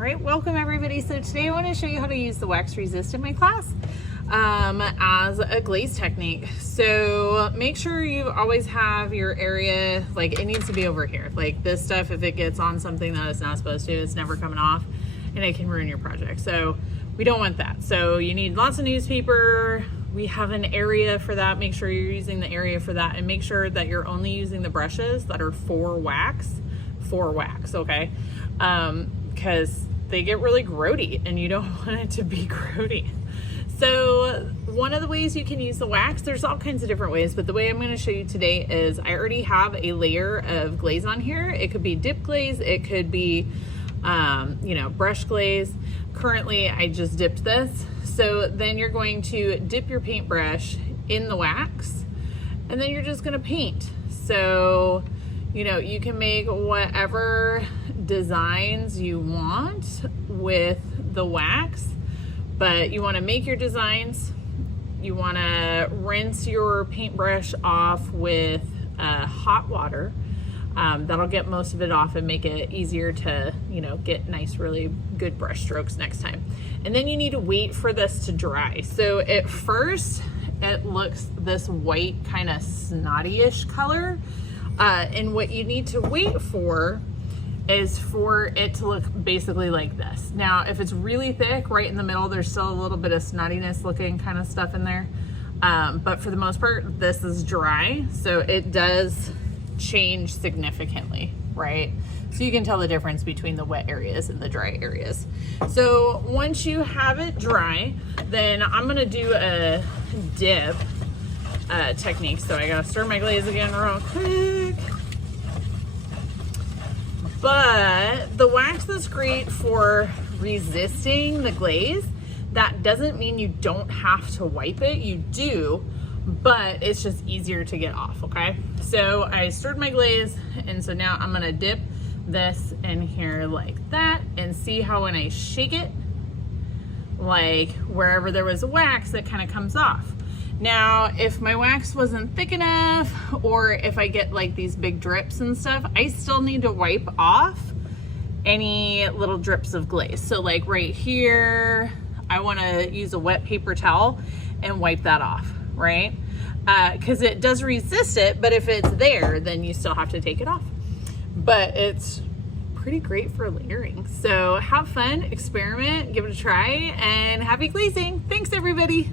All right, welcome everybody. So today I want to show you how to use the wax resist in my class as a glaze technique. So make sure you always have your area, like it needs to be over here. Like this stuff, if it gets on something that it's not supposed to, it's never coming off and it can ruin your project. So we don't want that. So you need lots of newspaper. We have an area for that. Make sure you're using the area for that and make sure that you're only using the brushes that are for wax, okay? Because they get really grody and you don't want it to be grody. So one of the ways you can use the wax, there's all kinds of different ways, but the way I'm going to show you today is I already have a layer of glaze on here. It could be dip glaze, it could be brush glaze. Currently I just dipped this. So then you're going to dip your paintbrush in the wax and then you're just going to paint. So you can make whatever designs you want with the wax, but you want to make your designs. You want to rinse your paintbrush off with hot water. That'll get most of it off and make it easier to, get nice, really good brush strokes next time. And then you need to wait for this to dry. So at first it looks this white kind of snotty-ish color. And what you need to wait for is for it to look basically like this. Now, if it's really thick, right in the middle, there's still a little bit of snottiness looking kind of stuff in there. But for the most part, this is dry. So it does change significantly, right? So you can tell the difference between the wet areas and the dry areas. So once you have it dry, then I'm gonna do a dip technique. So I gotta stir my glaze again real quick. But the wax is great for resisting the glaze. That doesn't mean you don't have to wipe it. You do, but it's just easier to get off, okay? So I stirred my glaze, and so now I'm gonna dip this in here like that and see how when I shake it, like wherever there was wax, it kind of comes off. Now, if my wax wasn't thick enough, or if I get like these big drips and stuff, I still need to wipe off any little drips of glaze. So like right here, I wanna use a wet paper towel and wipe that off, right? Because it does resist it, but if it's there, then you still have to take it off. But it's pretty great for layering. So have fun, experiment, give it a try, and happy glazing. Thanks everybody.